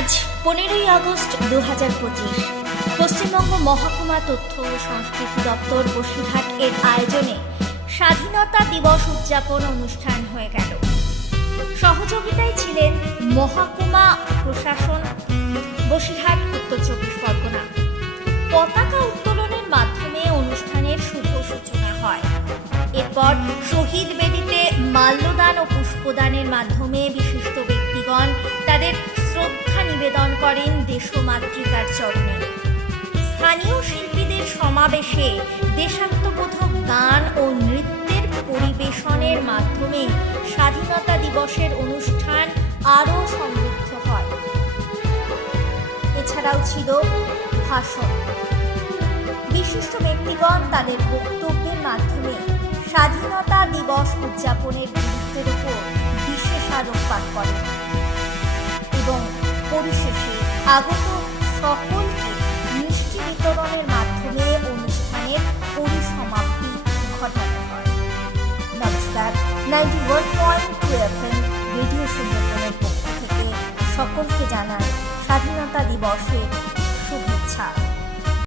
আজ 15ই আগস্ট 2025 পশ্চিমবঙ্গ মহকুমা তথ্য ও সংস্কৃতি দপ্তর বসিরহাট এর আয়োজনে স্বাধীনতা দিবস উদযাপন অনুষ্ঠান হয়ে গেল। সহযোগিতায় ছিলেন মহকুমা প্রশাসন, বসিরহাট, উত্তর চব্বিশ পরগনা। পতাকা উত্তোলনের মাধ্যমে অনুষ্ঠানের শুভ সূচনা হয়। এরপর শহীদ বেদিতে মাল্যদান ও পুষ্পদানের মাধ্যমে বিশিষ্ট ব্যক্তিগণ তাদের শ্রদ্ধা নিবেদন করেন দেশমাতৃকার চরণে। স্থানীয় শিল্পীদের সমাবেশে দেশাত্মবোধক গান ও নৃত্যের পরিবেশনের মাধ্যমে স্বাধীনতা দিবসের অনুষ্ঠান আরও সমৃদ্ধ হয়। এছাড়াও ছিল ভাষণ। বিশিষ্ট ব্যক্তিগণ তাদের বক্তব্যের মাধ্যমে স্বাধীনতা দিবস উদযাপনের গুরুত্বের উপর বিশেষ আলোকপাত করেন এবং পরিশেষে আগত সকলকে মিষ্টি বিতরণের মাধ্যমে অনুষ্ঠানের পরিসমাপ্তি ঘটানো হয়। নমস্কার, 91.2 FM রেডিও সুন্দরবনের পক্ষ থেকে সকলকে জানাই স্বাধীনতা দিবসের শুভেচ্ছা।